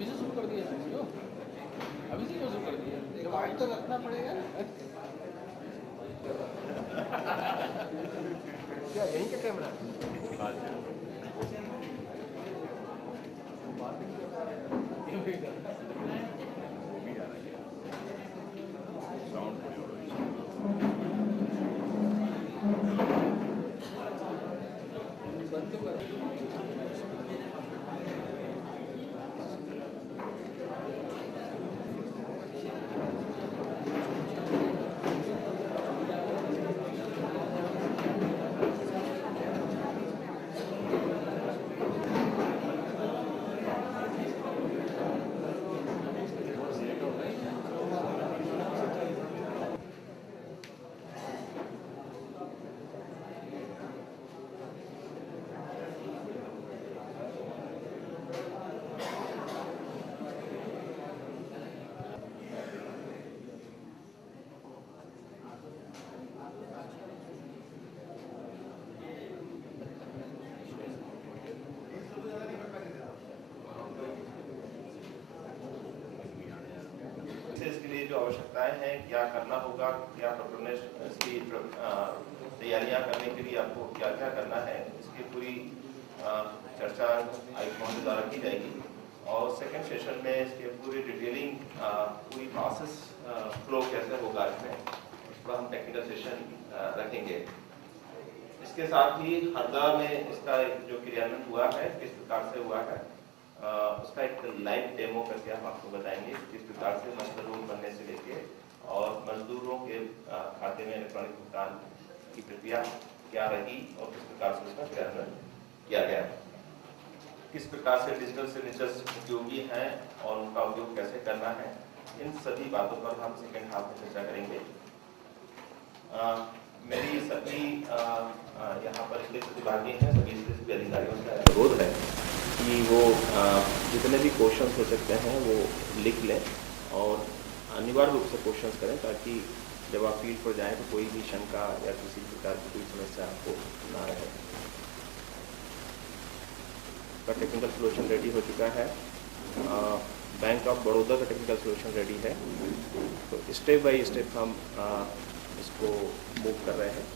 अभी से शुरू कर दिया सीसीओ, अभी से क्यों शुरू कर दिया? जवाब तो रखना पड़ेगा ना। क्या यहीं का कैमरा बंद तो कर। इसके लिए जो आवश्यकताएं हैं, क्या करना होगा, क्या प्रिपरेशन इसकी तैयारियां करने के लिए आपको क्या क्या करना है, इसकी पूरी चर्चा आईकॉन के द्वारा की जाएगी। और सेकंड सेशन में इसके पूरी डिटेलिंग पूरी प्रोसेस फ्लो कैसे होगा, इसमें इस पर हम टेक्निकल सेशन रखेंगे। इसके साथ ही हरदा में इसका जो क्रियान्वयन हुआ है, किस प्रकार से हुआ है, उसका एक लाइव डेमो करके हम आपको बताएंगे किस प्रकार से मास्टर रूल बनने से लेके और मजदूरों के खाते में इलेक्ट्रॉनिक भुगतान की प्रक्रिया क्या रही और किस प्रकार से उसका क्रियान्वयन किया गया, किस प्रकार से डिजिटल सिग्नेचर्स उपयोगी हैं और उनका उपयोग कैसे करना है, इन सभी बातों पर हम सेकेंड हाफ में चर्चा करेंगे। मेरी सभी यहाँ पर इसलिए प्रतिभागी हैं, सभी अधिकारियों से अनुरोध है कि वो जितने भी क्वेश्चंस हो सकते हैं वो लिख लें और अनिवार्य रूप से क्वेश्चंस करें, ताकि जब आप फील्ड पर जाएं तो कोई भी शंका या किसी प्रकार की कोई समस्या आपको ना रहे। का टेक्निकल सोल्यूशन रेडी हो चुका है, बैंक ऑफ बड़ौदा का टेक्निकल सोल्यूशन रेडी है, तो स्टेप बाय स्टेप हम इसको मूव कर रहे हैं।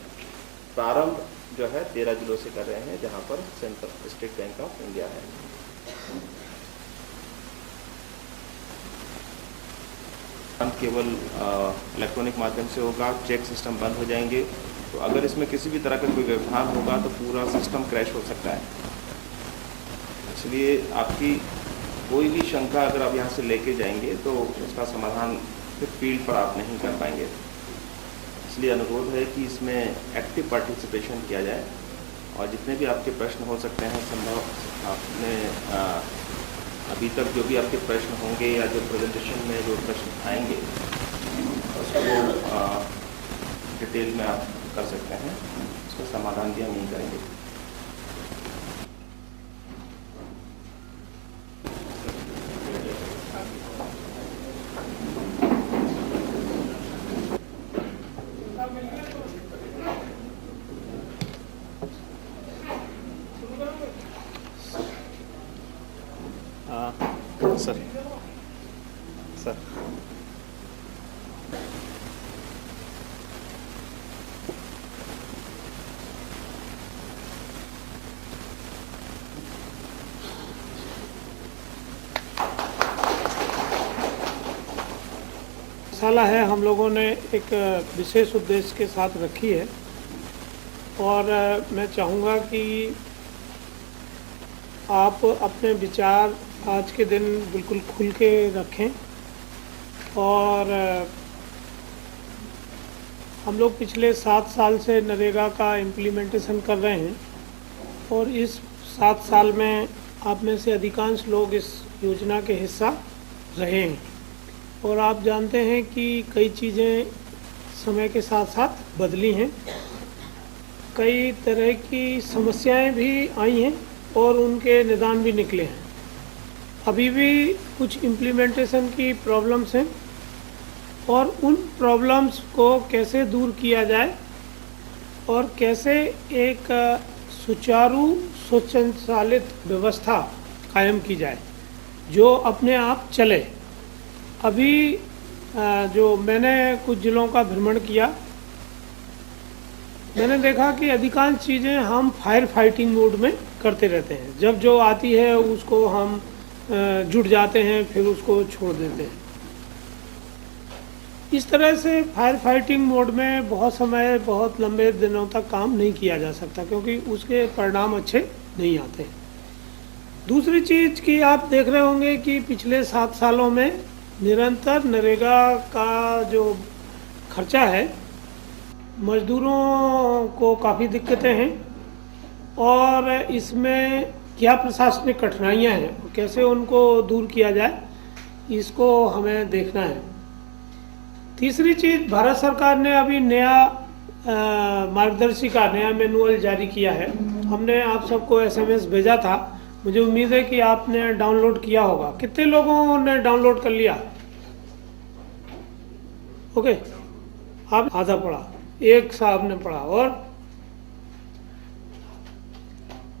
प्रारंभ जो है 13 जिलों से कर रहे हैं, जहां पर central state bank of India है। केवल इलेक्ट्रॉनिक माध्यम से होगा, चेक सिस्टम बंद हो जाएंगे, तो अगर इसमें किसी भी तरह का कोई व्यवधान होगा तो पूरा सिस्टम क्रैश हो सकता है। इसलिए आपकी कोई भी शंका अगर आप यहाँ से लेके जाएंगे तो उसका समाधान फिर फील्ड पर आप नहीं कर पाएंगे। इसलिए अनुरोध है कि इसमें एक्टिव पार्टिसिपेशन किया जाए और जितने भी आपके प्रश्न हो सकते हैं संभव आपने अभी तक जो भी आपके प्रश्न होंगे या जो प्रेजेंटेशन में जो प्रश्न आएंगे उसको डिटेल में आप कर सकते हैं, उसका समाधान भी हम यही करेंगे। सर सर साला है, हम लोगों ने एक विशेष उद्देश्य के साथ रखी है और मैं चाहूँगा कि आप अपने विचार आज के दिन बिल्कुल खुल के रखें। और हम लोग पिछले 7 साल से नरेगा का इम्प्लीमेंटेशन कर रहे हैं और इस 7 साल में आप में से अधिकांश लोग इस योजना के हिस्सा रहे हैं और आप जानते हैं कि कई चीज़ें समय के साथ साथ बदली हैं, कई तरह की समस्याएं भी आई हैं और उनके निदान भी निकले हैं। अभी भी कुछ इम्प्लीमेंटेशन की प्रॉब्लम्स हैं और उन प्रॉब्लम्स को कैसे दूर किया जाए और कैसे एक सुचारू स्वचालित व्यवस्था कायम की जाए, जो अपने आप चले। अभी जो मैंने कुछ जिलों का भ्रमण किया, मैंने देखा कि अधिकांश चीज़ें हम फायर फाइटिंग मोड में करते रहते हैं। जब जो आती है उसको हम जुट जाते हैं, फिर उसको छोड़ देते हैं। इस तरह से फायर फाइटिंग मोड में बहुत समय, बहुत लंबे दिनों तक काम नहीं किया जा सकता, क्योंकि उसके परिणाम अच्छे नहीं आते हैं। दूसरी चीज़ कि आप देख रहे होंगे कि पिछले 7 सालों में निरंतर नरेगा का जो खर्चा है, मजदूरों को काफ़ी दिक्कतें हैं, और इसमें क्या प्रशासनिक कठिनाइयां हैं, कैसे उनको दूर किया जाए, इसको हमें देखना है। तीसरी चीज़, भारत सरकार ने अभी नया मार्गदर्शिका, नया मैनुअल जारी किया है। हमने आप सबको SMS भेजा था, मुझे उम्मीद है कि आपने डाउनलोड किया होगा। कितने लोगों ने डाउनलोड कर लिया? ओके, आप आधा पढ़ा, एक साहब ने पढ़ा। और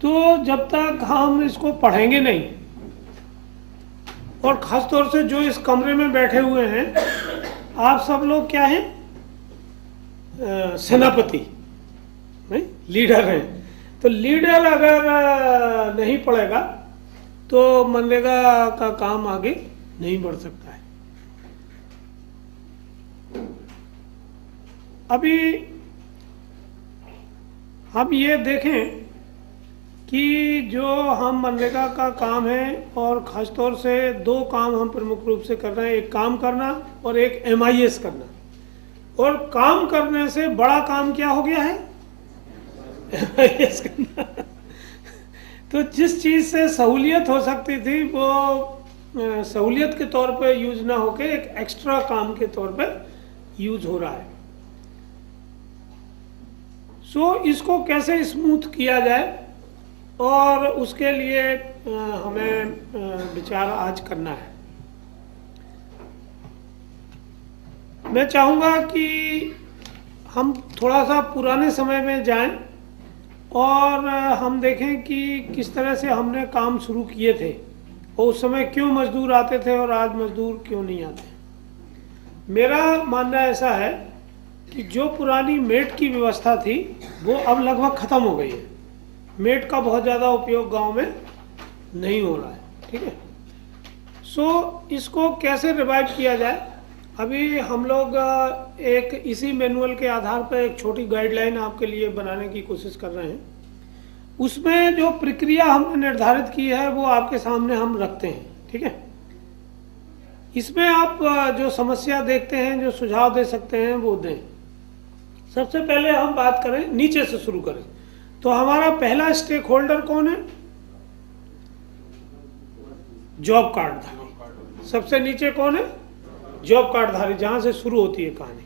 तो जब तक हम इसको पढ़ेंगे नहीं, और ख़ास तौर से जो इस कमरे में बैठे हुए हैं, आप सब लोग क्या हैं? सेनापति, नहीं, लीडर हैं। तो लीडर अगर नहीं पढ़ेगा तो मनरेगा का काम आगे नहीं बढ़ सकता है। अभी हम ये देखें कि जो हम मनरेगा का काम है, और ख़ास तौर से 2 काम हम प्रमुख रूप से कर रहे हैं, एक काम करना और एक MIS करना। और काम करने से बड़ा काम क्या हो गया है? MIS करना। तो जिस चीज़ से सहूलियत हो सकती थी वो सहूलियत के तौर पे यूज ना होके एक एक्स्ट्रा काम के तौर पे यूज हो रहा है। सो इसको कैसे स्मूथ किया जाए, और उसके लिए हमें विचार आज करना है। मैं चाहूँगा कि हम थोड़ा सा पुराने समय में जाएं और हम देखें कि किस तरह से हमने काम शुरू किए थे, और उस समय क्यों मजदूर आते थे और आज मजदूर क्यों नहीं आते। मेरा मानना ऐसा है कि जो पुरानी मेट की व्यवस्था थी वो अब लगभग ख़त्म हो गई है। मेट का बहुत ज़्यादा उपयोग गांव में नहीं हो रहा है, ठीक है। सो इसको कैसे रिवाइव किया जाए, अभी हम लोग एक इसी मैनुअल के आधार पर एक छोटी गाइडलाइन आपके लिए बनाने की कोशिश कर रहे हैं। उसमें जो प्रक्रिया हमने निर्धारित की है वो आपके सामने हम रखते हैं, ठीक है। इसमें आप जो समस्या देखते हैं, जो सुझाव दे सकते हैं वो दें। सबसे पहले हम बात करें, नीचे से शुरू करें, तो हमारा पहला स्टेक होल्डर कौन है? जॉब कार्ड धारी। सबसे नीचे कौन है? जॉब कार्ड धारी, जहां से शुरू होती है कहानी।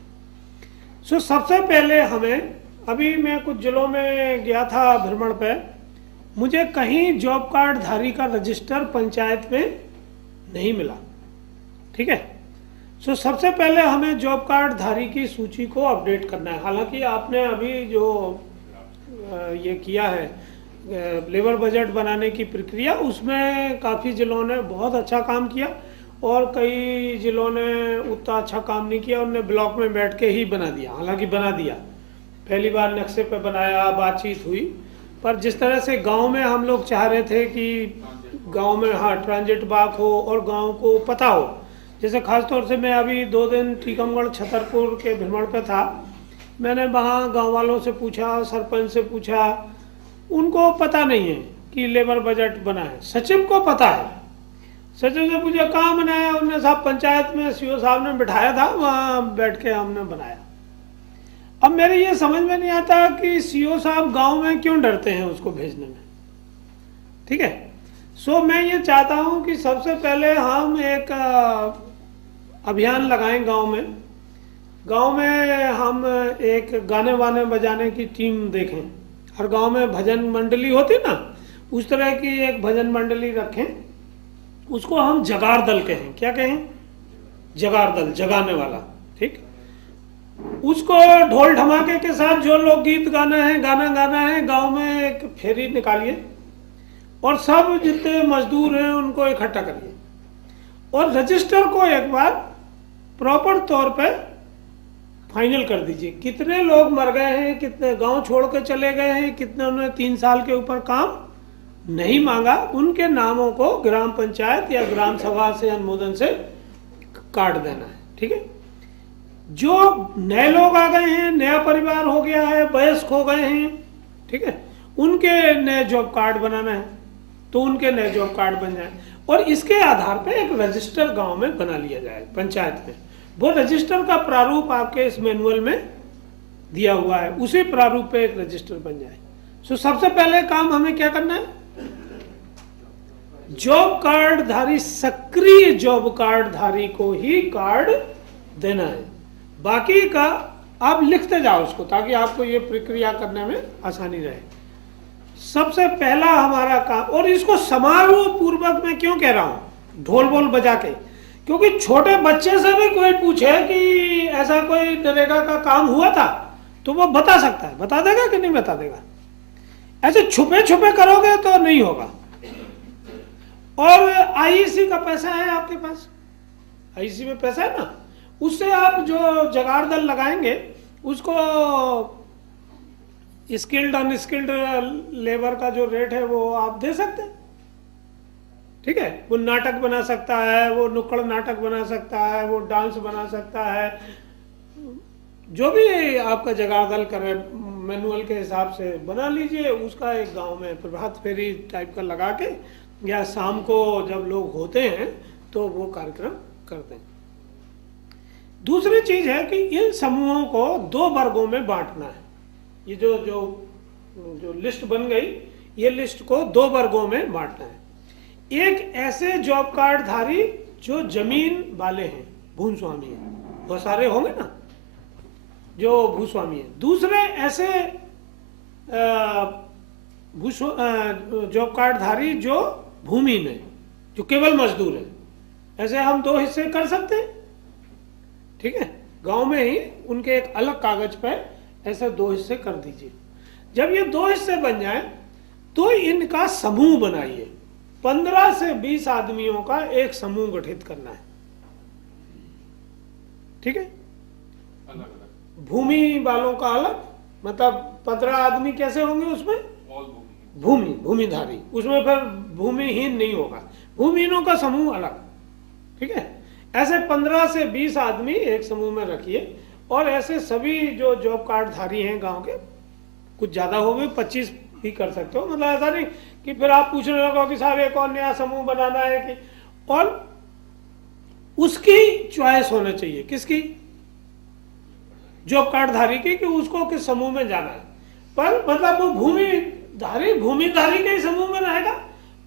सो सबसे पहले हमें, अभी मैं कुछ जिलों में गया था भ्रमण पे, मुझे कहीं जॉब कार्ड धारी का रजिस्टर पंचायत में नहीं मिला, ठीक है। सो सबसे पहले हमें जॉब कार्ड धारी की सूची को अपडेट करना है। हालांकि आपने अभी जो ये किया है लेबर बजट बनाने की प्रक्रिया, उसमें काफ़ी जिलों ने बहुत अच्छा काम किया, और कई जिलों ने उतना अच्छा काम नहीं किया, उन्होंने ब्लॉक में बैठ के ही बना दिया। हालांकि बना दिया, पहली बार नक्शे पे बनाया, बातचीत हुई, पर जिस तरह से गांव में हम लोग चाह रहे थे कि गांव में हाँ ट्रांजिट बाग हो और गांव को पता हो। जैसे खास तौर से मैं अभी 2 दिन टीकमगढ़ छतरपुर के भ्रमण पे था, मैंने वहाँ गांव वालों से पूछा, सरपंच से पूछा, उनको पता नहीं है कि लेबर बजट बना है। सचिव को पता है, सचिव से पूछा कहाँ बनाया, उन्होंने साहब पंचायत में CO साहब ने बिठाया था, वहाँ बैठ के हमने बनाया। अब मेरे ये समझ में नहीं आता कि CO साहब गांव में क्यों डरते हैं उसको भेजने में, ठीक है। सो मैं ये चाहता हूँ कि सबसे पहले हम एक अभियान लगाएं गांव में। गांव में हम एक गाने वाने बजाने की टीम देखें। हर गांव में भजन मंडली होती ना, उस तरह की एक भजन मंडली रखें। उसको हम जगार दल कहें। क्या कहें? जगार दल, जगाने वाला, ठीक। उसको ढोल धमाके के साथ जो लोग गीत गाना है, गाना गाना है, गांव में एक फेरी निकालिए और सब जितने मजदूर हैं उनको इकट्ठा करिए। और रजिस्टर को एक बार प्रॉपर तौर पे फाइनल कर दीजिए। कितने लोग मर गए हैं, कितने गांव छोड़ के चले गए हैं, कितने ने 3 साल के ऊपर काम नहीं मांगा, उनके नामों को ग्राम पंचायत या ग्राम सभा से अनुमोदन से काट देना है। ठीक है। जो नए लोग आ गए हैं, नया परिवार हो गया है, वयस्क हो गए हैं, ठीक है, उनके नए जॉब कार्ड बनाना है तो उनके नए जॉब कार्ड बन जाए और इसके आधार पे एक रजिस्टर गांव में बना लिया जाए पंचायत में। वो रजिस्टर का प्रारूप आपके इस मैनुअल में दिया हुआ है, उसी प्रारूप पे एक रजिस्टर बन जाए। सो सबसे पहले काम हमें क्या करना है, जॉब कार्ड धारी, सक्रिय जॉब कार्ड धारी को ही कार्ड देना है। बाकी का आप लिखते जाओ उसको, ताकि आपको ये प्रक्रिया करने में आसानी रहे। सबसे पहला हमारा काम, और इसको समारोह पूर्वक मैं क्यों कह रहा हूं, ढोल बोल बजा के, क्योंकि छोटे बच्चे से भी कोई पूछे कि ऐसा कोई नरेगा का काम हुआ था तो वो बता सकता है, बता देगा कि नहीं बता देगा। ऐसे छुपे छुपे करोगे तो नहीं होगा। और आईसी का पैसा है आपके पास, आईसी में पैसा है ना, उससे आप जो जगाड़ दल लगाएंगे उसको स्किल्ड अनस्किल्ड लेबर का जो रेट है वो आप दे सकते हैं। ठीक है, वो नाटक बना सकता है, वो नुक्कड़ नाटक बना सकता है, वो डांस बना सकता है, जो भी आपका जगाड़ दल करे मैनुअल के हिसाब से बना लीजिए। उसका एक गांव में प्रभात फेरी टाइप का लगा के या शाम को जब लोग होते हैं तो वो कार्यक्रम करते हैं। दूसरी चीज है कि इन समूहों को 2 वर्गों में बांटना है। ये जो लिस्ट बन गई, ये लिस्ट को 2 वर्गों में बांटना है। एक ऐसे जॉब कार्ड धारी जो जमीन वाले हैं, भूस्वामी हैं, बहुत सारे होंगे ना जो भूस्वामी हैं। दूसरे ऐसे जॉब कार्ड धारी जो भूमिहीन है, जो केवल मजदूर है। ऐसे हम 2 हिस्से कर सकते हैं। ठीक है, गांव में ही उनके एक अलग कागज पे ऐसे 2 हिस्से कर दीजिए। जब ये 2 हिस्से बन जाए तो इनका समूह बनाइए। 15 से 20 आदमियों का एक समूह गठित करना है। ठीक है, भूमि वालों का अलग, मतलब 15 आदमी कैसे होंगे उसमें, भूमिधारी, उसमें फिर भूमिहीन नहीं होगा, भूमिहीनों का समूह अलग। ठीक है, ऐसे 15 से 20 आदमी एक समूह में रखिए और ऐसे सभी जो जॉब कार्ड धारी हैं गांव के, कुछ ज्यादा हो गए 25 भी कर सकते हो, मतलब ऐसा नहीं कि फिर आप पूछने लगो कि साहब एक और नया समूह बनाना है कि, और उसकी चॉइस होना चाहिए, किसकी, जॉब कार्ड धारी की, कि उसको किस समूह में जाना है। पर मतलब वो भूमिधारी के समूह में रहेगा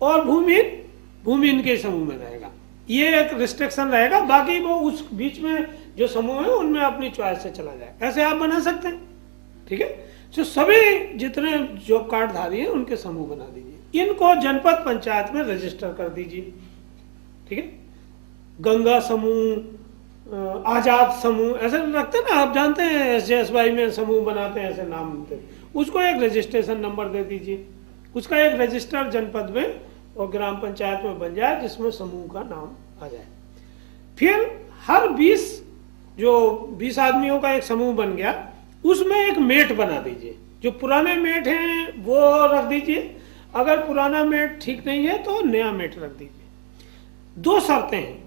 और भूमिहीन के समूह में रहेगा, ये एक रिस्ट्रिक्शन रहेगा। बाकी वो उस बीच में जो समूह है उनमें अपनी चॉइस से चला जाए, ऐसे आप बना सकते हैं। ठीक है, तो सभी जितने जॉब कार्ड धारी हैं उनके समूह बना दीजिए, इनको जनपद पंचायत में रजिस्टर कर दीजिए। ठीक है, गंगा समूह, आजाद समूह ऐसे रखते हैं ना, आप जानते हैं SJSY में समूह बनाते हैं, ऐसे नाम देते हैं, उसको एक रजिस्ट्रेशन नंबर दे दीजिए। उसका एक रजिस्टर जनपद में और ग्राम पंचायत में बन जाए जिसमें समूह का नाम आ जाए। फिर हर 20 आदमियों का एक समूह बन गया, उसमें एक मेट बना दीजिए। जो पुराने मेट हैं वो रख दीजिए, अगर पुराना मेट ठीक नहीं है तो नया मेट रख दीजिए। 2 शर्तें हैं।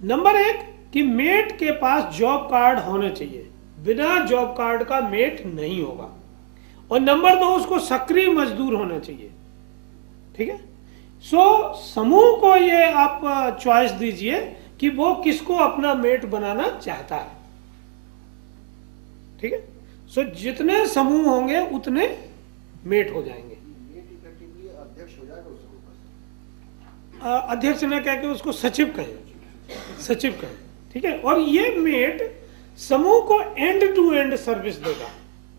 नंबर 1 कि मेट के पास जॉब कार्ड होना चाहिए, बिना जॉब कार्ड का मेट नहीं होगा। और नंबर 2 उसको सक्रिय मजदूर होना चाहिए। ठीक है, सो समूह को ये आप चॉइस दीजिए कि वो किसको अपना मेट बनाना चाहता है। ठीक है, सो जितने समूह होंगे उतने मेट हो जाएंगे। अध्यक्ष ने कह के उसको सचिव कहें। ठीक है, और ये मेट समूह को एंड टू एंड सर्विस देगा।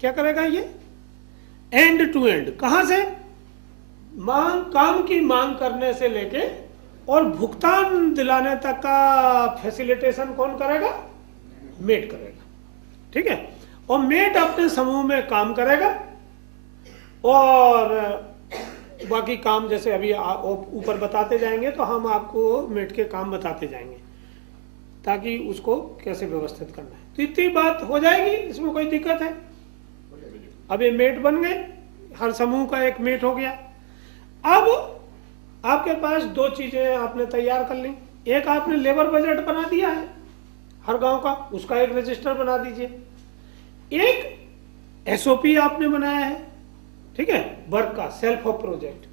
क्या करेगा ये, एंड टू एंड, कहां से, काम की मांग करने से लेके और भुगतान दिलाने तक का फैसिलिटेशन कौन करेगा, मेट करेगा। ठीक है, और मेट अपने समूह में काम करेगा और बाकी काम जैसे अभी ऊपर बताते जाएंगे तो हम आपको मेट के काम बताते जाएंगे ताकि उसको कैसे व्यवस्थित करना है। तो इतनी बात हो जाएगी, इसमें कोई दिक्कत है? अब ये मेट बन गए, हर समूह का एक मेट हो गया। अब आपके पास दो चीजें आपने तैयार कर ली। एक आपने लेबर बजट बना दिया है हर गांव का, उसका एक रजिस्टर बना दीजिए। एक एसओपी आपने बनाया है, ठीक है, वर्क का, सेल्फ ऑफ प्रोजेक्ट,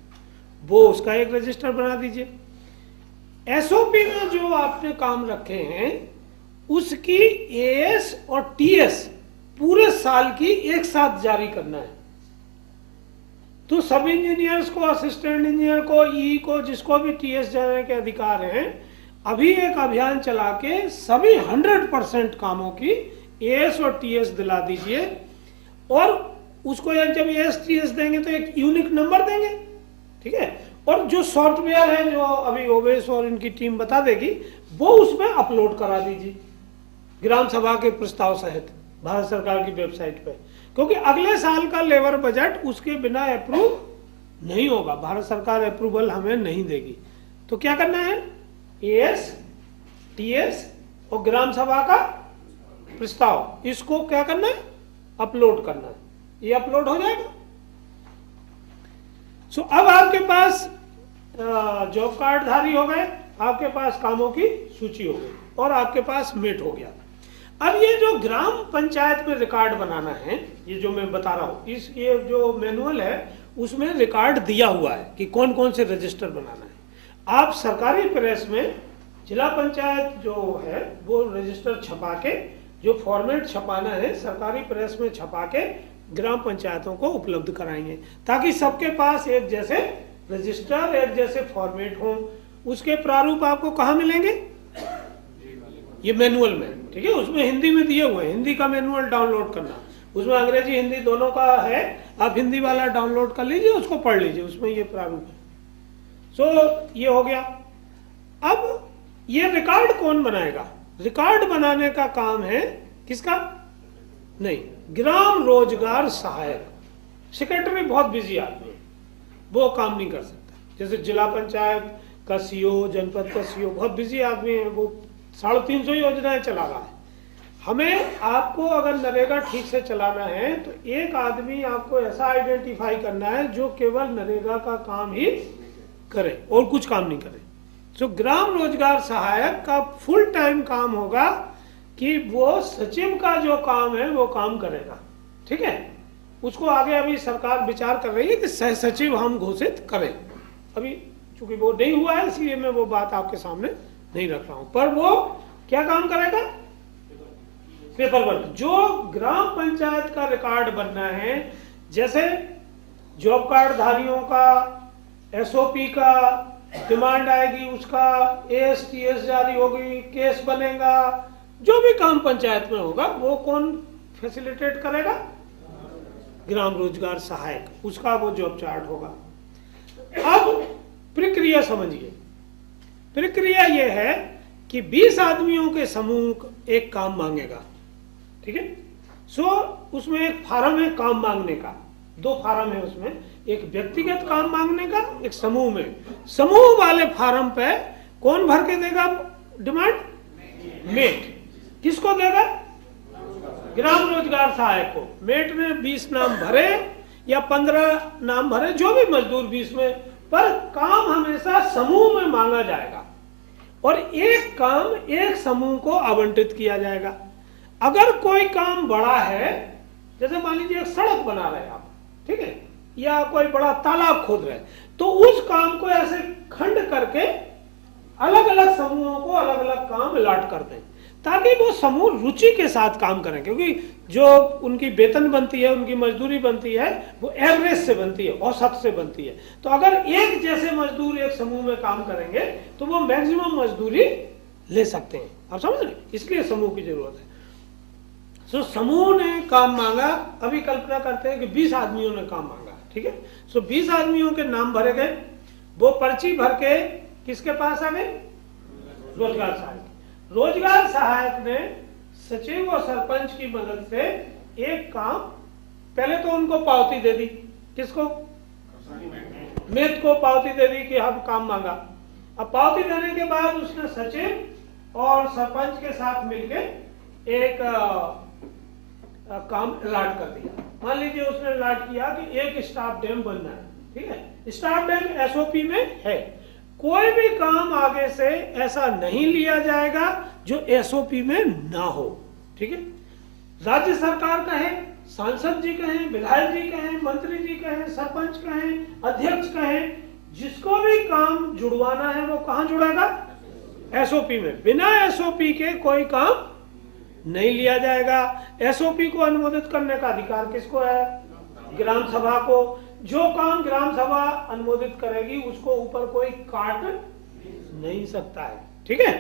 वो उसका एक रजिस्टर बना दीजिए। एसओपी में जो आपने काम रखे हैं उसकी एएस और टीएस पूरे साल की एक साथ जारी करना है। तो सब इंजीनियर्स को, असिस्टेंट इंजीनियर को, ई को, जिसको भी टीएस जाने के अधिकार हैं, अभी एक अभियान चला के सभी 100% कामों की एएस और टीएस दिला दीजिए। और उसको जब एएस टीएस देंगे तो एक यूनिक नंबर देंगे, ठीक है। और जो सॉफ्टवेयर है जो अभी ओवेस और इनकी टीम बता देगी, वो उसमें अपलोड करा दीजिए ग्राम सभा के प्रस्ताव सहित भारत सरकार की वेबसाइट पे, क्योंकि अगले साल का लेबर बजट उसके बिना अप्रूव नहीं होगा, भारत सरकार अप्रूवल हमें नहीं देगी। तो क्या करना है, एएस टीएस और ग्राम सभा का प्रस्ताव, इसको क्या करना है, अपलोड करना है। ये अपलोड हो जाएगा। सो अब आपके पास जॉब कार्ड धारी हो गए, आपके पास कामों की सूची हो गई और आपके पास मेट हो गया। अब ये जो ग्राम पंचायत में रिकॉर्ड बनाना है, ये जो मैं बता रहा हूं, इस ये जो मैनुअल है उसमें रिकॉर्ड दिया हुआ है कि कौन कौन से रजिस्टर बनाना है। आप सरकारी प्रेस में जिला पंचायत जो है वो रजिस्टर छपा के, जो फॉर्मेट छपाना है सरकारी प्रेस में छपा के ग्राम पंचायतों को उपलब्ध कराएंगे, ताकि सबके पास एक जैसे रजिस्टर, एक जैसे फॉर्मेट हो। उसके प्रारूप आपको कहाँ मिलेंगे, ये मैनुअल में, ठीक है। उसमें हिंदी में दिए हुए हैं, हिंदी का मैनुअल डाउनलोड करना, उसमें अंग्रेजी हिंदी दोनों का है। आप हिंदी वाला डाउनलोड कर लीजिए, उसको पढ़ लीजिए, उसमें ये प्रारूप है। सो ये हो गया। अब ये रिकॉर्ड कौन बनाएगा, रिकॉर्ड बनाने का काम है किसका, नहीं, ग्राम रोजगार सहायक। सेक्रेटरी बहुत बिजी आदमी है, वो काम नहीं कर सकता। जैसे जिला पंचायत का सीओ, जनपद का सीओ बहुत बिजी आदमी है, वो 350 योजनाएं चला रहा है। हमें आपको अगर नरेगा ठीक से चलाना है तो एक आदमी आपको ऐसा आइडेंटिफाई करना है जो केवल नरेगा का काम ही करे और कुछ काम नहीं करे। तो ग्राम रोजगार सहायक का फुल टाइम काम होगा कि वो सचिव का जो काम है वो काम करेगा, ठीक है। उसको आगे अभी सरकार विचार कर रही है कि सह सचिव हम घोषित करें। अभी चूंकि वो नहीं हुआ है इसलिए मैं वो बात आपके सामने नहीं रख रहा हूं, पर वो क्या काम करेगा, पेपर वर्क। जो ग्राम पंचायत का रिकॉर्ड बनना है, जैसे जॉब कार्ड धारियों का, एसओपी का डिमांड आएगी, उसका एएसटीएस जारी होगी, केस बनेगा, जो भी काम पंचायत में होगा वो कौन फैसिलिटेट करेगा, ग्राम रोजगार सहायक, उसका वो जॉब चार्ट होगा। अब प्रक्रिया समझिए। प्रक्रिया ये है कि 20 आदमियों के समूह एक काम मांगेगा, ठीक है। सो उसमें एक फार्म है काम मांगने का, 2 फार्म है उसमें, एक व्यक्तिगत काम मांगने का, एक समूह में। समूह वाले फार्म पे कौन भर के देगा डिमांड, मेट। किसको देगा, ग्राम रोजगार सहायक को। मेट ने 20 नाम भरे या 15 नाम भरे, जो भी मजदूर 20 में, पर काम हमेशा समूह में मांगा जाएगा और एक काम एक समूह को आवंटित किया जाएगा। अगर कोई काम बड़ा है, जैसे मान लीजिए एक सड़क बना रहे हैं आप, ठीक है, या कोई बड़ा तालाब खोद रहे हैं, तो उस काम को ऐसे खंड करके अलग अलग समूहों को अलग अलग काम अलॉट कर दें, ताकि वो समूह रुचि के साथ काम करें। क्योंकि जो उनकी वेतन बनती है, उनकी मजदूरी बनती है, वो एवरेज से बनती है, औसत से बनती है। तो अगर एक जैसे मजदूर एक समूह में काम करेंगे तो वो मैक्सिमम मजदूरी ले सकते हैं। आप समझ रहे, इसलिए समूह की जरूरत है। तो समूह ने काम मांगा, अभी कल्पना करते हैं कि 20 आदमियों ने काम मांगा, ठीक है। सो 20 आदमियों के नाम भरे गए, वो पर्ची भर के किसके पास आ गए, रोजगार सहायक। रोजगार सहायक ने सचिव और सरपंच की मदद से एक काम, पहले तो उनको पावती दे दी, किसको, मेद को पावती दे दी कि हम काम मांगा। अब पावती देने के बाद उसने सचिव और सरपंच के साथ मिलकर एक काम अलॉट कर दिया। मान लीजिए उसने अलॉट किया कि एक स्टाफ डैम बनना है, ठीक है, स्टाफ डैम एसओपी में है। कोई भी काम आगे से ऐसा नहीं लिया जाएगा जो एसओपी में ना हो, ठीक है। राज्य सरकार कहे, सांसद जी कहें, विधायक जी कहें, मंत्री जी कहें, सरपंच कहें, अध्यक्ष कहें, जिसको भी काम जुड़वाना है वो कहां जुड़ेगा? एसओपी में। बिना एसओपी के कोई काम नहीं लिया जाएगा। एसओपी को अनुमोदित करने का अधिकार किसको है? ग्राम सभा को। जो काम ग्राम सभा अनुमोदित करेगी उसको ऊपर कोई काट नहीं सकता है, ठीक है।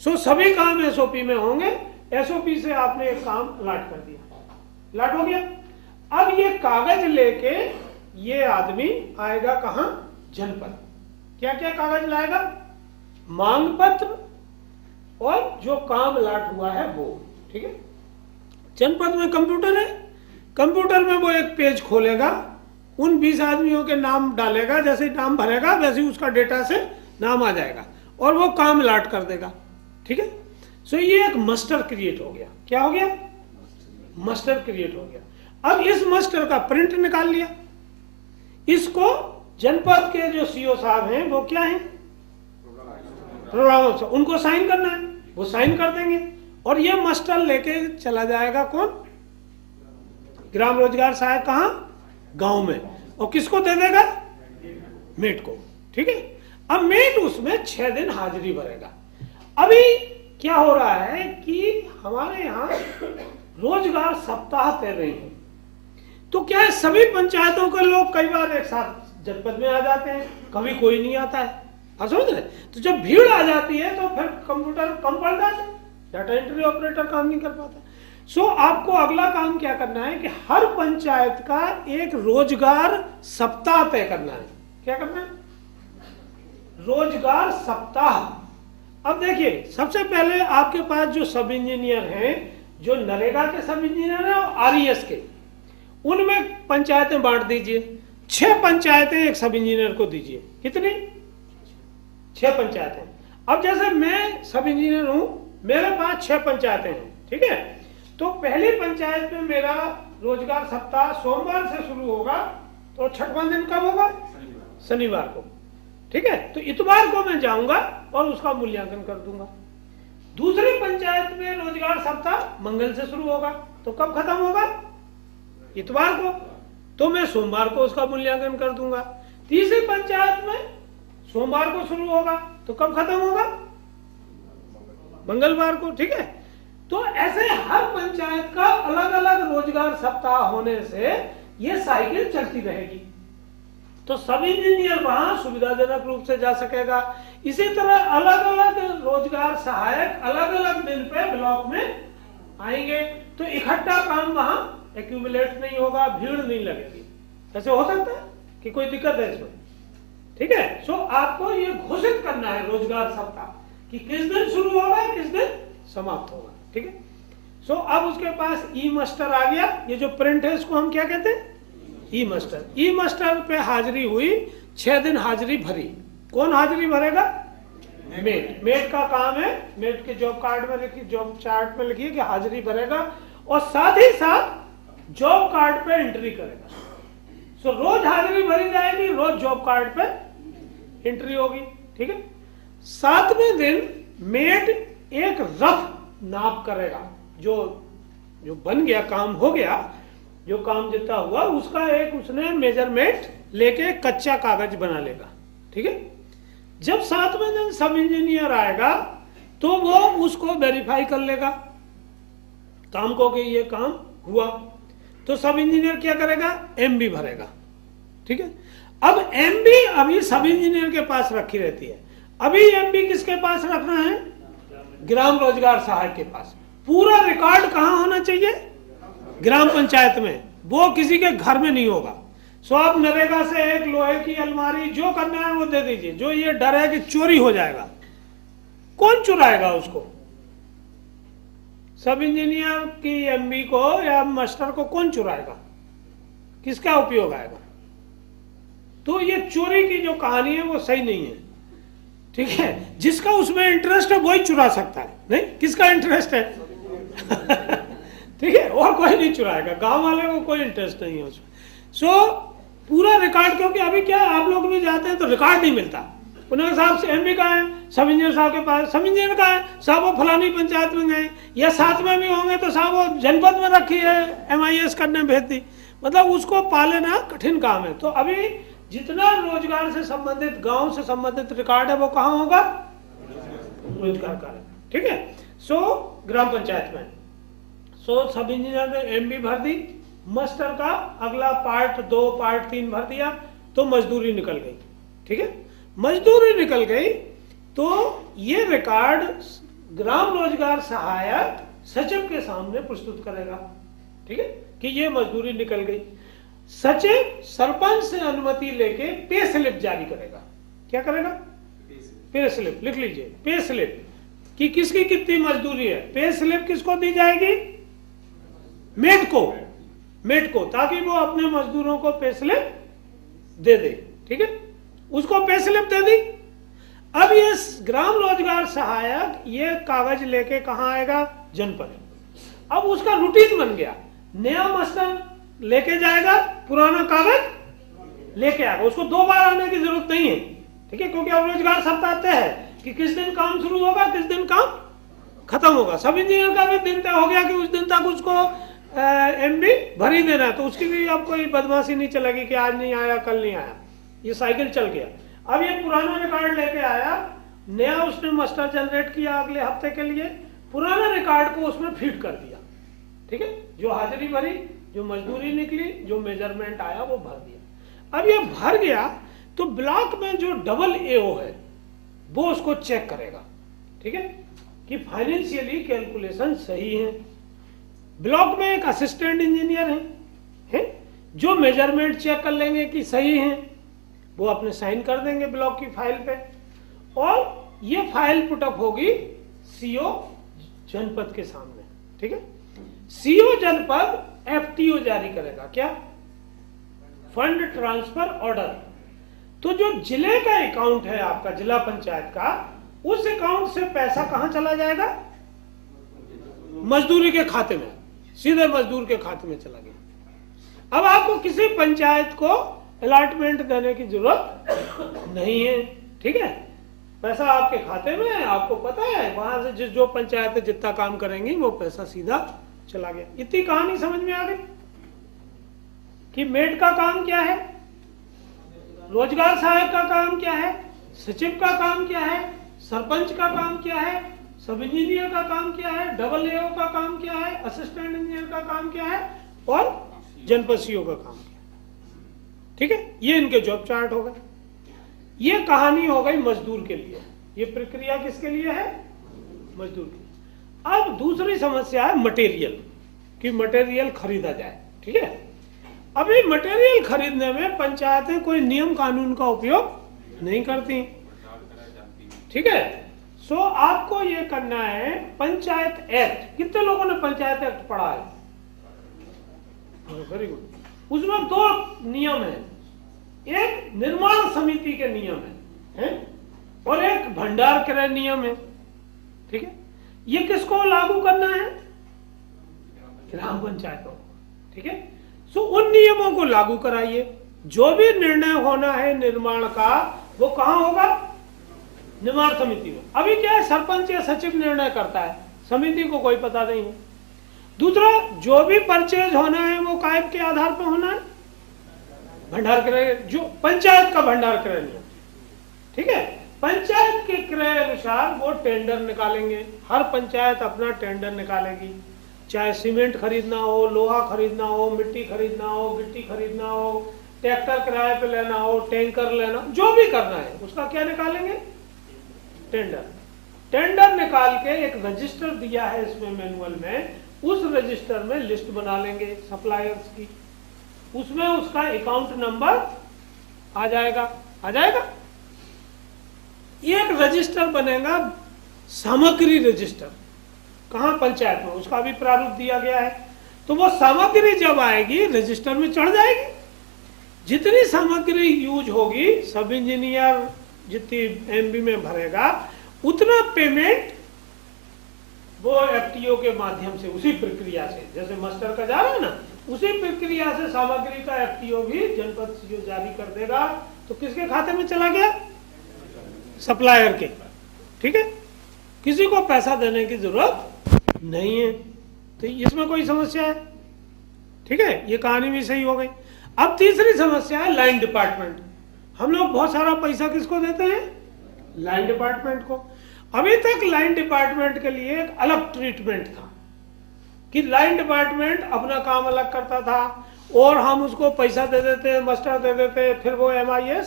सो सभी काम एसओपी में होंगे। एसओपी से आपने एक काम अलॉट कर दिया, अलॉट हो गया। अब ये कागज लेके ये आदमी आएगा कहां? जनपद। क्या क्या कागज लाएगा? मांग पत्र और जो काम अलॉट हुआ है वो, ठीक है। जनपद में कंप्यूटर है, कंप्यूटर में वो एक पेज खोलेगा, उन 20 आदमियों के नाम डालेगा, जैसे नाम भरेगा वैसे ही उसका डेटा से नाम आ जाएगा और वो काम अलॉट कर देगा, ठीक है। सो ये एक मास्टर क्रिएट हो गया। क्या हो गया? मास्टर क्रिएट हो गया। अब इस मास्टर का प्रिंट निकाल लिया, इसको जनपद के जो सीओ साहब हैं वो क्या है? प्रोग्राम ऑफिसर, उनको साइन करना है, वो साइन कर देंगे और ये मास्टर लेके चला जाएगा कौन? ग्राम रोजगार सहायक। कहां? गांव में। और किसको दे देगा? मेट को, ठीक है। अब मेट उसमें 6 दिन हाजिरी भरेगा। अभी क्या हो रहा है कि हमारे यहाँ रोजगार सप्ताह तय रही है, तो क्या है सभी पंचायतों के लोग कई बार एक साथ जनपद में आ जाते हैं, कभी कोई नहीं आता है, आप समझ रहे? तो जब भीड़ आ जाती है तो फिर कंप्यूटर कम पड़ जाता है, डाटा एंट्री ऑपरेटर काम नहीं कर पाता। सो आपको अगला काम क्या करना है कि हर पंचायत का एक रोजगार सप्ताह तय करना है। क्या करना है? रोजगार सप्ताह। अब देखिए, सबसे पहले आपके पास जो सब इंजीनियर हैं, जो नरेगा के सब इंजीनियर हैं और आरईएस के, उनमें पंचायतें बांट दीजिए। 6 पंचायतें एक सब इंजीनियर को दीजिए। कितनी? 6 पंचायतें। अब जैसे मैं सब इंजीनियर हूं, मेरे पास 6 पंचायतें हैं, ठीक है। तो पहली पंचायत में मेरा रोजगार सप्ताह सोमवार से शुरू होगा, तो 6वां दिन कब होगा? शनिवार को, ठीक है। तो इतवार को मैं जाऊंगा और उसका मूल्यांकन कर दूंगा। दूसरी पंचायत में रोजगार सप्ताह मंगल से शुरू होगा, तो कब खत्म होगा? इतवार को, तो मैं सोमवार को उसका मूल्यांकन कर दूंगा। तीसरी पंचायत में सोमवार को शुरू होगा, तो कब खत्म होगा? मंगलवार को, ठीक है। तो ऐसे हर पंचायत का अलग अलग रोजगार सप्ताह होने से ये साइकिल चलती रहेगी, तो सब इंजीनियर वहां सुविधाजनक रूप से जा सकेगा। इसी तरह अलग अलग रोजगार सहायक अलग अलग दिन पे ब्लॉक में आएंगे, तो इकट्ठा काम वहां एक्यूमुलेट नहीं होगा, भीड़ नहीं लगेगी। ऐसे हो सकता है कि कोई दिक्कत है इसमें, ठीक है। सो आपको ये घोषित करना है रोजगार सप्ताह कि किस दिन शुरू होगा, किस दिन समाप्त होगा, ठीक है। सो अब उसके पास ई मास्टर आ गया। ये जो प्रिंट है इसको हम क्या कहते हैं? ई मास्टर। ई मास्टर पे हाजिरी हुई, 6 दिन हाजिरी भरी। कौन हाजिरी भरेगा? मेट। मेट का काम है, मेट के जॉब कार्ड में लिखी, जॉब चार्ट में लिखिए कि हाजिरी भरेगा और साथ ही साथ जॉब कार्ड पे एंट्री करेगा। सो रोज हाजिरी भरी जाएगी, रोज जॉब कार्ड पे एंट्री होगी, ठीक है। 7वें दिन मेट एक रफ नाप करेगा, जो बन गया, काम हो गया, जो काम जितना हुआ उसका एक उसने मेजरमेंट लेके कच्चा कागज बना लेगा, ठीक है। जब 7वें दिन सब इंजीनियर आएगा तो वो उसको वेरीफाई कर लेगा काम को कि ये काम हुआ, तो सब इंजीनियर क्या करेगा? एमबी भरेगा, ठीक है। अब एमबी अभी सब इंजीनियर के पास रखी रहती है। अभी एमबी किसके पास रखना है? ग्राम रोजगार सहायक के पास। पूरा रिकॉर्ड कहां होना चाहिए? ग्राम पंचायत में, वो किसी के घर में नहीं होगा। सो आप नरेगा से एक लोहे की अलमारी जो करना है वो दे दीजिए। जो ये डर है कि चोरी हो जाएगा, कौन चुराएगा उसको? सब इंजीनियर की एमबी को या मास्टर को कौन चुराएगा? किसका उपयोग आएगा? तो ये चोरी की जो कहानी है वो सही नहीं है, ठीक है। जिसका उसमें इंटरेस्ट है वही चुरा सकता है, नहीं किसका इंटरेस्ट है ठीक है, और कोई नहीं चुराएगा, गांव वाले को कोई इंटरेस्ट नहीं है उसमें। सो पूरा रिकॉर्ड, क्योंकि अभी क्या आप लोग भी जाते हैं तो रिकॉर्ड नहीं मिलता। उन्होंने साहब से एमपी का है, सब इंजीनियर साहब के पास, सब इंजीनियर का है, साहब वो फलानी पंचायत में गए, या साथ में भी होंगे तो साहब वो जनपद में रखी है, MIS करने भेज दी। मतलब उसको पालेना कठिन काम है। तो अभी जितना रोजगार से संबंधित, गांव से संबंधित रिकॉर्ड है वो कहाँ होगा, रोजगार कार्य, ठीक है। सो ग्राम पंचायत में सो सब इंजीनियर ने MB भर दी, मास्टर का अगला पार्ट 2 पार्ट 3 भर दिया, तो मजदूरी निकल गई, ठीक है। मजदूरी निकल गई तो ये रिकॉर्ड ग्राम रोजगार सहायक सचिव के सामने प्रस्तुत करेगा, ठीक है, कि ये मजदूरी निकल गई। सचिव सरपंच से अनुमति लेके पे स्लिप जारी करेगा। क्या करेगा, पे स्लिप, लिख लीजिए, पे स्लिप कि किसकी कितनी मजदूरी है। पे स्लिप किसको दी जाएगी, मेट को, ताकि वो अपने मजदूरों को पे स्लिप दे दे, ठीक है। उसको पे स्लिप दे दी। अब ये ग्राम रोजगार सहायक ये कागज लेके कहाँ आएगा, जनपद। अब उसका रूटीन बन गया, नया मास्टर लेके जाएगा, पुराना कागज लेके आएगा, उसको 2 बार आने की जरूरत नहीं है, ठीक है, क्योंकि अब रोजगार सप्ताह तय है कि किस दिन काम शुरू होगा, किस दिन काम खत्म होगा। सब इंजीनियर का भी दिन तय हो गया कि उस दिन तक उसको MB भर ही देना है, तो उसकी भी अब कोई बदमाशी नहीं चलेगी कि आज नहीं आया कल नहीं आया, ये साइकिल चल गया। अब ये पुराना रिकॉर्ड लेके आया, नया उसने मास्टर जनरेट किया अगले हफ्ते के लिए, पुराना रिकॉर्ड को उसमें फीड कर दिया, ठीक है। जो हाजिरी भरी, जो मजदूरी निकली, जो मेजरमेंट आया वो भर दिया। अब ये भर गया तो ब्लॉक में जो डबल AO है वो उसको चेक करेगा, ठीक है, कि फाइनेंशियली कैलकुलेशन सही है। ब्लॉक में एक असिस्टेंट इंजीनियर है जो मेजरमेंट चेक कर लेंगे कि सही है, वो अपने साइन कर देंगे ब्लॉक की फाइल पे, और ये फाइल पुटअप होगी CO जनपद के सामने, ठीक है। CO जनपद FTO जारी करेगा, क्या, फंड ट्रांसफर ऑर्डर। तो जो जिले का अकाउंट है आपका, जिला पंचायत का, उस अकाउंट से पैसा कहां चला जाएगा, मजदूरी के खाते में, सीधे मजदूर के खाते में चला गया। अब आपको किसी पंचायत को अलॉटमेंट देने की जरूरत नहीं है, ठीक है, पैसा आपके खाते में है, आपको पता है वहां से जो पंचायत जितना काम करेंगी वो पैसा सीधा चला गया। इतनी कहानी समझ में आ गई कि मेट का काम क्या है, रोजगार सहायक का काम क्या है, सचिव का काम क्या है, सरपंच का काम क्या है, सब इंजीनियर का काम क्या है, डबल AO का काम क्या है, असिस्टेंट इंजीनियर का काम क्या है, और जनपद CO का काम क्या है, ठीक है। ये इनके जॉब चार्ट हो गए। ये कहानी हो गई मजदूर के लिए, ये प्रक्रिया किसके लिए है, मजदूर के लिए। अब दूसरी समस्या है मटेरियल, कि मटेरियल खरीदा जाए, ठीक है। अभी मटेरियल खरीदने में पंचायतें कोई नियम कानून का उपयोग नहीं करती, ठीक है। सो आपको ये करना है, पंचायत एक्ट, कितने लोगों ने पंचायत एक्ट पढ़ा है, वेरी गुड। उसमें 2 नियम है, एक निर्माण समिति के नियम है और एक भंडार क्रय नियम है, ठीक है। ये किसको लागू करना है, ग्राम पंचायतों, ठीक है। सो उन नियमों को लागू कराइए। जो भी निर्णय होना है निर्माण का वो कहां होगा, निर्माण समिति में। अभी क्या है, सरपंच या सचिव निर्णय करता है, समिति को कोई पता नहीं है। दूसरा, जो भी परचेज होना है वो कायम के आधार पर होना है, भंडार क्रय, जो पंचायत का भंडार क्रय नियम, ठीक है। पंचायत के क्रय अनुसार वो टेंडर निकालेंगे, हर पंचायत अपना टेंडर निकालेगी, चाहे सीमेंट खरीदना हो, लोहा खरीदना हो, मिट्टी खरीदना हो, गिट्टी खरीदना हो, ट्रैक्टर किराए पे लेना हो, टैंकर लेना, जो भी करना है उसका क्या निकालेंगे, टेंडर। टेंडर निकाल के एक रजिस्टर दिया है इसमें मैनुअल में, उस रजिस्टर में लिस्ट बना लेंगे सप्लायर्स की, उसमें उसका अकाउंट नंबर आ जाएगा, एक रजिस्टर बनेगा सामग्री रजिस्टर, कहां, पंचायत में, उसका भी प्रारूप दिया गया है। तो वो सामग्री जब आएगी रजिस्टर में चढ़ जाएगी, जितनी सामग्री यूज होगी सब इंजीनियर जितनी एमबी में भरेगा उतना पेमेंट वो एफटीओ के माध्यम से उसी प्रक्रिया से, जैसे मास्टर का जा रहा है ना, उसी प्रक्रिया से सामग्री का एफटीओ भी जनपद सीओ जारी कर देगा। तो किसके खाते में चला गया? सप्लायर के। ठीक है, किसी को पैसा देने की जरूरत नहीं है। तो इसमें कोई समस्या है? ठीक है, ये कहानी भी सही हो गई। अब तीसरी समस्या है लाइन डिपार्टमेंट। हम लोग बहुत सारा पैसा किसको देते हैं? लाइन डिपार्टमेंट को। अभी तक लाइन डिपार्टमेंट के लिए एक अलग ट्रीटमेंट था कि लाइन डिपार्टमेंट अपना काम अलग करता था और हम उसको पैसा दे देते, मास्टर दे देते, फिर वो MIS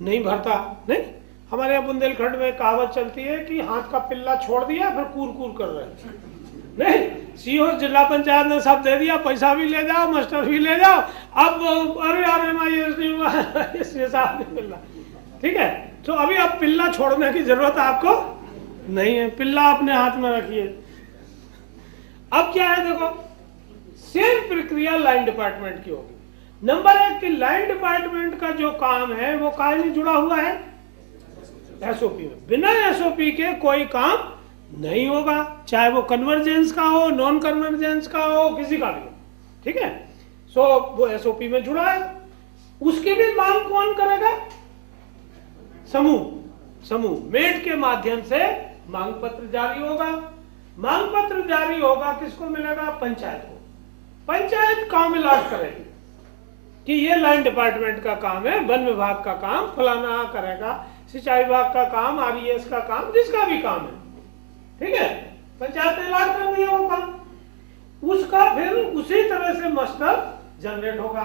नहीं भरता। नहीं, हमारे यहाँ बुंदेलखंड में कहावत चलती है कि हाथ का पिल्ला छोड़ दिया फिर कूर कूर कर रहे हैं। नहीं, सीओ जिला पंचायत ने सब दे दिया, पैसा भी ले जाओ, मास्टर भी ले जाओ, अब अरे यार MIS नहीं हुआ, इसके साथ नहीं मिल रहा। ठीक है, तो अभी अब पिल्ला छोड़ने की जरूरत आपको नहीं है, पिल्ला अपने हाथ में रखिए। अब क्या है देखो, सेम प्रक्रिया लाइन डिपार्टमेंट की होगी। नंबर 1 कि लाइन डिपार्टमेंट का जो काम है वो काय में जुड़ा हुआ है? SOP में। बिना SOP के कोई काम नहीं होगा, चाहे वो कन्वर्जेंस का हो, नॉन कन्वर्जेंस का हो, किसी का भी हो। ठीक है, सो वो SOP में जुड़ा है। उसकी भी मांग कौन करेगा? समूह मेट के माध्यम से मांग पत्र जारी होगा। मांग पत्र जारी होगा, किसको मिलेगा? पंचायत को। पंचायत काम अलॉट करेगी कि ये लाइन डिपार्टमेंट का काम है, वन विभाग का काम फलाना करेगा, सिंचाई विभाग का काम, RES का काम, जिसका भी काम है। ठीक है, पंचायत ने अलॉट कर दिया वो काम, उसका फिर उसी तरह से मास्टर जनरेट होगा।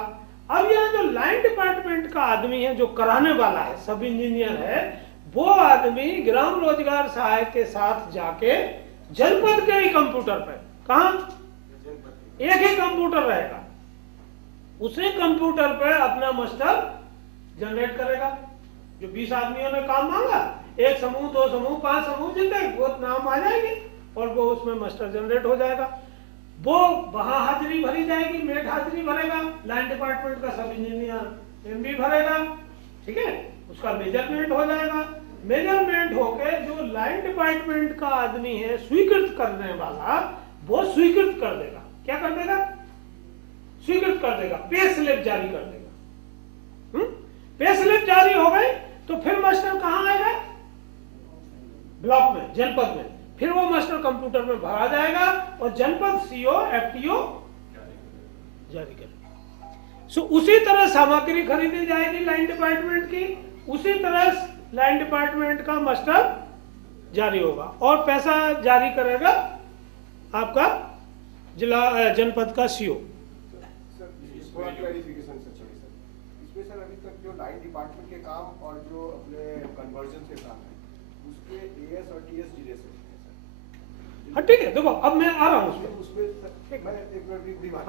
अब यह जो लाइन डिपार्टमेंट का आदमी है जो कराने वाला है, सब इंजीनियर है, वो आदमी ग्राम रोजगार सहायक के साथ जाके जनपद के ही कंप्यूटर पे, कहा एक ही कंप्यूटर रहेगा, उसी कंप्यूटर पे अपना मास्टर जनरेट करेगा। जो 20 आदमियों ने काम मांगा, 1 समूह, 2 समूह, 5 समूह, जितने वो नाम आ जाएंगे और वो उसमें मास्टर जनरेट हो जाएगा। वो वहां हाजिरी भरी जाएगी, मेट हाजिरी भरेगा, लाइन डिपार्टमेंट का सब इंजीनियर MB भरेगा। ठीक है, उसका मेजरमेंट हो जाएगा। मेजरमेंट होके जो लाइन डिपार्टमेंट का आदमी है स्वीकृत करने वाला, वो स्वीकृत कर देगा। क्या कर देगा? स्वीकृत कर देगा, पे स्लिप जारी कर देगा। पे स्लिप जारी हो गई तो फिर मास्टर कहां आएगा? ब्लॉक में, जनपद में। फिर वो मास्टर कंप्यूटर में भरा जाएगा और जनपद CO FTO जारी करेगा। सो उसी तरह सामग्री खरीदी जाएगी लाइन डिपार्टमेंट की, उसी तरह लाइन डिपार्टमेंट का मास्टर जारी होगा और पैसा जारी करेगा आपका जिला जनपद का CO। थोड़ा क्लैरिफिकेशन से चाहिए सर। इसमें सर अभी तक जो लाइन डिपार्टमेंट के काम और जो अपने कन्वर्जन के काम है उसके AS और TS जिले से है सर। हाँ ठीक है, देखो अब मैं आ रहा हूँ उसमें मैं एक मिनट भी बात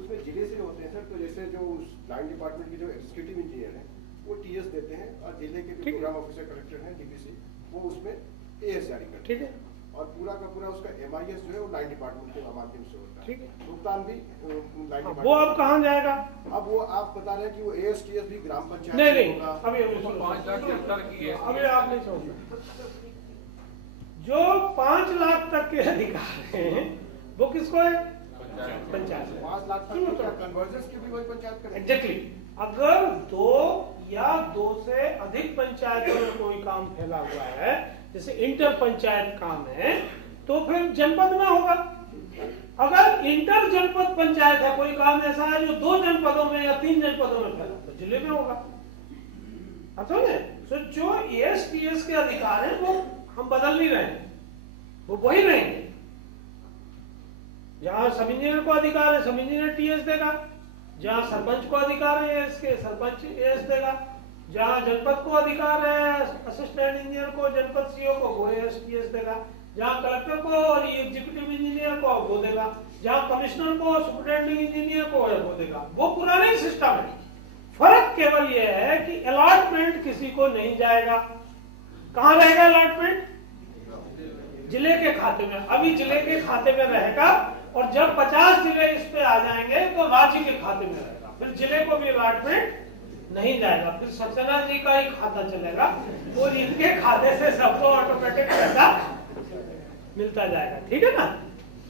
उसमें जिले से होते हैं सर। तो जैसे जो लाइन डिपार्टमेंट के जो एग्जीक्यूटिव इंजीनियर है वो TS देते हैं और जिले के जो प्रोग्राम ऑफिसर कलेक्टर हैं DPC वो उसमें AS जारी करते हैं। ठीक है, और पूरा का पूरा उसका MIS जो है वो लाइन डिपार्टमेंट के माध्यम से होता है। ठीक है, भुगतान भी लाइन डिपार्टमेंट। वो अब कहाँ जाएगा? अब वो आप बता रहे हैं कि वो AS TS भी ग्राम पंचायत नहीं होगा। अभी 5,73,000 की है। अभी आप नहीं समझ, जो 5 लाख तक के अधिकार हैं वो किसको है? पंचायत। 5 लाख तक कन्वर्जेंस की भी वही पंचायत करेगी। एग्जैक्टली, अगर 2 या 2 से अधिक पंचायतों में कोई काम फैला हुआ है, जैसे इंटर पंचायत काम है, तो फिर जनपद में होगा। अगर इंटर जनपद पंचायत है, कोई काम ऐसा है जो 2 जनपदों में या 3 जनपदों में फैला, तो जिले में होगा। अब समझे? तो जो AS TS के अधिकार है वो हम बदल नहीं रहे हैं, वो वही रहेंगे। जहां सब इंजीनियर को अधिकार है सब इंजीनियर TS देगा, जहां सरपंच को अधिकार है इसके सरपंच AS देगा, जहां जनपद को अधिकार है असिस्टेंट इंजीनियर को, जनपद CO को वो AS TS देगा, जहां कलेक्टर को और एग्जीक्यूटिव इंजीनियर को वो देगा, जहां कमिश्नर को सुपरिटेंडिंग इंजीनियर को वो देगा। वो पुराने सिस्टम है। फर्क केवल ये है कि अलॉटमेंट किसी को नहीं जाएगा। कहां रहेगा अलॉटमेंट? जिले के खाते में। अभी जिले के खाते में रहेगा और जब 50 जिले इस पे आ जाएंगे तो राज्य के खाते में रहेगा। फिर जिले को भी अलॉटमेंट नहीं जाएगा, फिर सक्सेना जी का ही खाता चलेगा और इनके खाते से सबको ऑटोमेटिक पैसा मिलता जाएगा। ठीक है ना।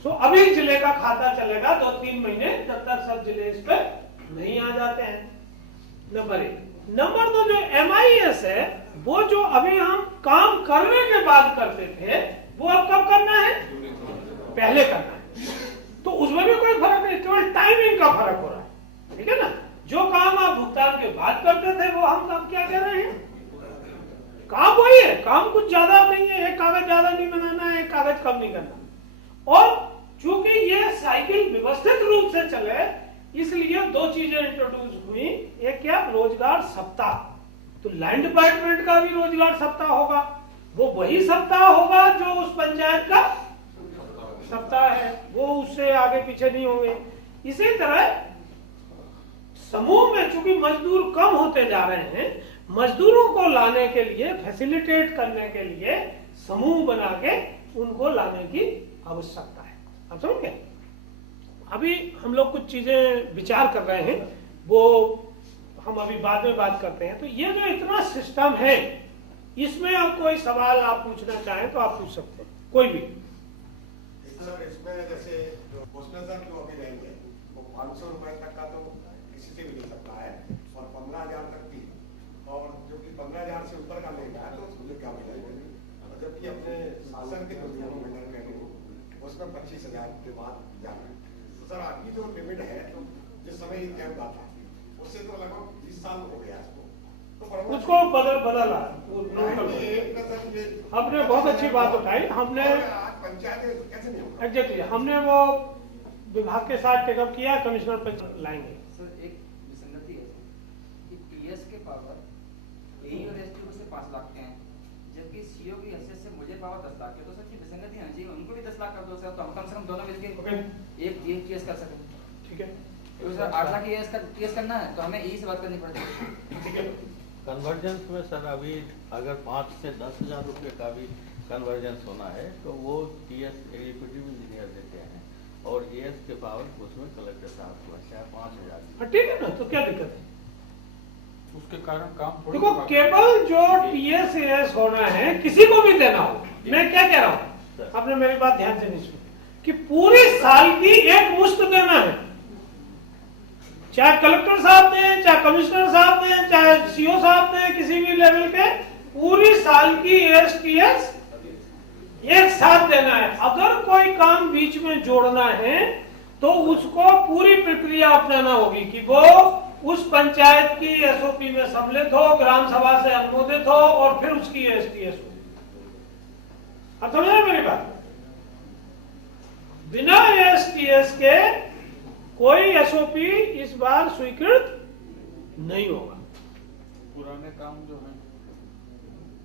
सो अभी जिले का खाता चलेगा 2-3 महीने, जब तक सब जिले इस पे नहीं आ जाते हैं। नंबर 1। नंबर 2, जो MIS है वो जो अभी हम काम करने के बाद करते थे वो अब कब करना है? पहले करना है। तो उसमें भी कोई फर्क नहीं, केवल टाइमिंग का फर्क हो रहा है। ठीक है ना। जो काम आप भुगतान के बाद करते थे वो हम काम क्या कह रहे हैं? काम वही है, काम कुछ ज्यादा नहीं है, एक कागज ज्यादा नहीं बनाना है, एक कागज कम नहीं करना। और चूंकि ये साइकिल व्यवस्थित रूप से चले इसलिए 2 चीजें इंट्रोड्यूस हुई। एक क्या? रोजगार सप्ताह। तो लैंड डिपार्टमेंट का भी रोजगार सप्ताह होगा, वो वही सप्ताह होगा जो उस पंचायत का सप्ताह है, वो उससे आगे पीछे नहीं होंगे। इसी तरह समूह में चूंकि मजदूर कम होते जा रहे हैं, मजदूरों को लाने के लिए, फैसिलिटेट करने के लिए समूह बना के उनको लाने की आवश्यकता है। आप समझ गए? अभी हम लोग कुछ चीजें विचार कर रहे हैं, वो हम अभी बाद में बात करते हैं। तो ये जो इतना सिस्टम है, इसमें आप कोई सवाल आप पूछना चाहें तो आप पूछ सकते हैं, कोई भी। सर इसमें जैसे पोस्टल जो अभी रहेंगे वो 500 रुपए तक का तो किसी से भी ले सकता है और 15,000 तक भी, और जबकि 15,000 से ऊपर का लेगा तो उसको क्या मिलेगा, जबकि अपने शासन के जो नियम है उसमें 25,000 के बाद जाना है। तो सर आपकी जो लिमिट है तो जिस समय ये कैंप आता है उससे तो लगभग 20 साल हो गया इसको, तो उसको बदला। आपने बहुत अच्छी बात उठाई। हमने पंचायत कैसे नहीं होगा? एग्जैक्टली हमने वो विभाग के साथ टेकअप किया, कमिश्नर पंचायत लाएंगे। सर एक विसंगति है कि टीएस के पावर एई और एसटीओ से 5 लाख के हैं, जबकि सीओ की हैसियत से मुझे पावर 10 लाख के। तो सर की विसंगति है जी, उनको भी 10 लाख कर दो सर, तो हम कम से कम दोनों मिलकर एक टीएस कर सकें। ठीक है। तो सर 8 लाख टीएस करना है तो हमें ई से बात करनी पड़ेगी। ठीक है। कन्वर्जेंस में सर अभी अगर 5 से 10,000 रुपये का भी कन्वर्जेंस होना है तो वो TS एग्जीक्यूटिव इंजीनियर देते हैं और AS के पावर उसमें कलेक्टर साहब को है 5,000। ठीक है ना, तो क्या दिक्कत है? उसके कारण काम थोड़ी देखो, केवल जो TS AS होना है किसी को भी देना हो। मैं क्या कह रहा हूँ, आपने मेरी बात ध्यान से नहीं सुनी कि पूरी साल की एक मुश्त देना है, चाहे कलेक्टर साहब दें, चाहे कमिश्नर साहब दें, चाहे CO साहब दें, किसी भी लेवल के, पूरी साल की AS/TS एक साथ देना है। अगर कोई काम बीच में जोड़ना है तो उसको पूरी प्रक्रिया अपनाना होगी कि वो उस पंचायत की SOP में सम्मिलित हो, ग्राम सभा से अनुमोदित हो और फिर उसकी AS/TS हो। आप समझ रहे मेरी बात? बिना AS/TS के कोई SOP इस बार स्वीकृत नहीं होगा। पुराने काम जो है,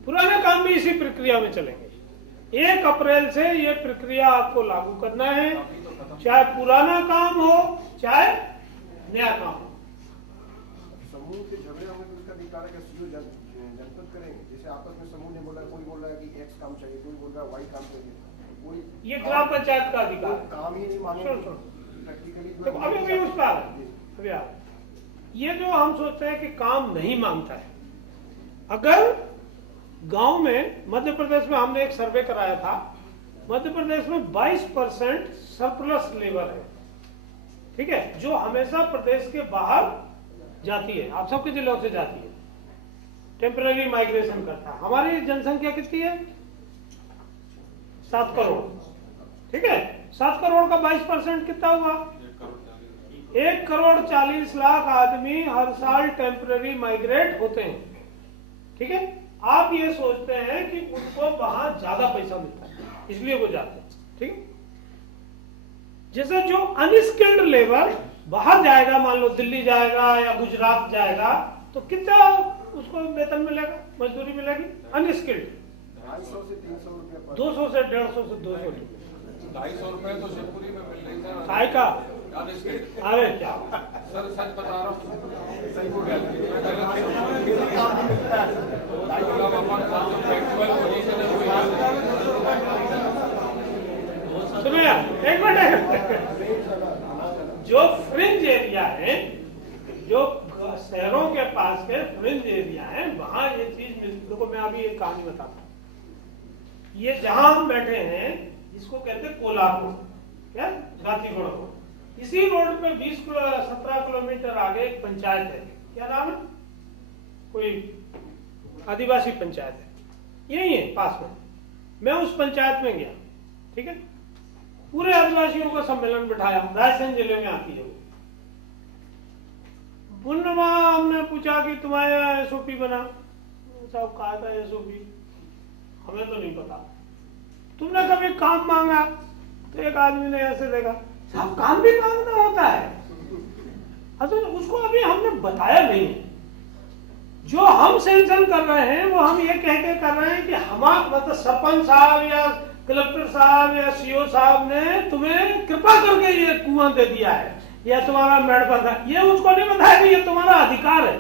पुराने काम भी इसी प्रक्रिया में चलेंगे। 1 अप्रैल से ये प्रक्रिया आपको लागू करना है, चाहे पुराना काम हो चाहे नया काम हो। समूह के झगड़े होंगे तो उसका निकाला का सीओ जनपद करेंगे। जैसे आपस में समूह ने बोला, कोई बोल रहा है कि X काम चाहिए, कोई बोल रहा है Y काम चाहिए, कोई ये ग्राम पंचायत का अधिकार है। काम ही नहीं मांगे। देखो अभी उस पर अभी ये जो हम सोचते हैं कि काम नहीं मांगता है, अगर गांव में मध्य प्रदेश में हमने एक सर्वे कराया था, मध्य प्रदेश में 22% सरप्लस लेबर है। ठीक है, जो हमेशा प्रदेश के बाहर जाती है, आप सबके जिलों से जाती है, टेम्पररी माइग्रेशन करता है। हमारी जनसंख्या कितनी है? 7 करोड़। ठीक है, 7 करोड़ का 22% कितना हुआ? 1,40,00,000 आदमी हर साल टेम्पररी माइग्रेट होते हैं। ठीक है, आप ये सोचते हैं कि उनको वहां ज्यादा पैसा मिलता है इसलिए वो जाते हैं। ठीक है, जैसे जो अनस्किल्ड लेबर बाहर जाएगा, मान लो दिल्ली जाएगा या गुजरात जाएगा, तो कितना उसको वेतन मिलेगा, मजदूरी मिलेगी? अनस्किल्ड 250 से 300 रुपये 200 से 150 से 200 250 रुपए तो शिवपुरी में मिल रही है। काय का? अरे क्या सर सच बता रहा हूँ, सुनो यार, एक मिनट। जो फ्रिंज एरिया है शहरों के पास के फ्रिंज एरिया है, वहां ये चीज मिलती। देखो मैं अभी एक कहानी बताता हूँ। ये जहां हम बैठे हैं इसको कहते हैं कोलार रोड, क्या गांधीगढ़ रोड। इसी रोड पे 17 किलोमीटर आगे एक पंचायत है, क्या नाम है, कोई आदिवासी पंचायत है, यही है पास में। मैं उस पंचायत में गया, ठीक है, पूरे आदिवासियों का सम्मेलन बिठाया, रायसेन जिले में आती है वो। हमने पूछा कि तुम्हारा एसओपी बना, साहब कहा था एसओपी, हमें तो नहीं पता। तुमने कभी काम मांगा? तो एक आदमी ने ऐसे देखा, साहब काम भी मांगना होता है? तो उसको अभी हमने बताया नहीं। जो हम सेंक्शन कर रहे हैं वो हम ये कह के कर रहे हैं कि हमारा मतलब सरपंच साहब या कलेक्टर साहब या सीओ साहब ने तुम्हें कृपा करके ये कुआं दे दिया है या तुम्हारा मेडपा था, ये उसको नहीं बताया कि ये तुम्हारा अधिकार है।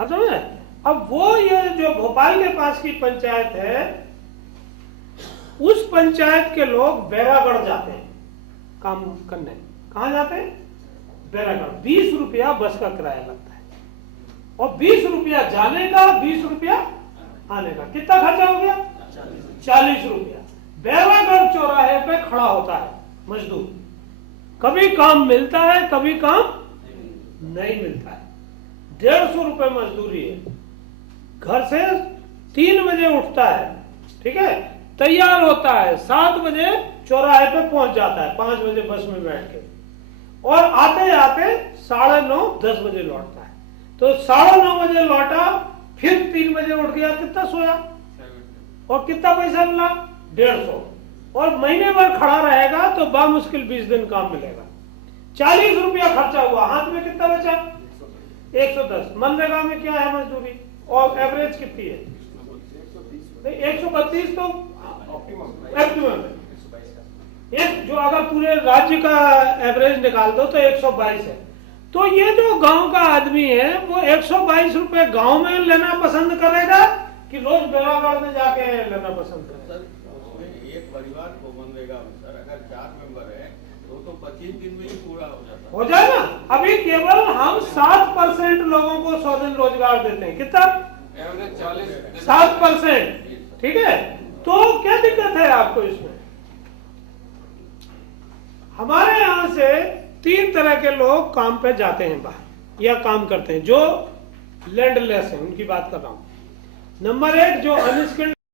समझे? अब वो ये जो भोपाल के पास की पंचायत है, उस पंचायत के लोग बैरागढ़ जाते हैं काम करने। कहाँ जाते हैं? बैरागढ़। 20 रुपया बस का किराया लगता है और 20 रुपया जाने का, 20 रुपया आने का। कितना खर्चा हो गया? 40 रुपया। बैरागढ़ चौराहे पे खड़ा होता है मजदूर, कभी काम मिलता है कभी काम नहीं मिलता है। 150 रुपये मजदूरी है। घर से 3 बजे उठता है, ठीक है, तैयार होता है, 7 बजे चौराहे पे पहुंच जाता है, 5 बजे बस में बैठ के, और आते आते 9:30 10 बजे लौटता है। तो 9:30 बजे लौटा, फिर 3 बजे उठ गया, कितना सोया और कितना पैसा मिला? 150। और महीने भर खड़ा रहेगा तो बामुश्किल 20 दिन काम मिलेगा। 40 रुपया खर्चा हुआ, हाथ में कितना बचा? 110। मनरेगा में क्या है मजदूरी और एवरेज कितनी है? 132 तो ऑप्टिमम है। एक जो अगर पूरे राज्य का एवरेज निकाल दो तो 122 है। तो ये जो गांव का आदमी है वो 122 रुपए गांव में लेना पसंद करेगा कि रोज बैरागढ़ में जाके लेना पसंद करेगा? सर उसमें एक परिवार को मनरेगा में सर अगर 4 मेंबर है तो 25 दिन में ही पूरा हो जाता है। हो जाएगा। अभी केवल हम 7% लोगों को 100 दिन रोजगार देते हैं। कितना? एवरेज 40 7%, ठीक है। तो क्या दिक्कत है आपको इसमें? हमारे यहां से 3 तरह के लोग काम पे जाते हैं बाहर या काम करते हैं। जो लैंडलेस है उनकी बात कर रहा हूं। नंबर 1 जो अनस्किल्ड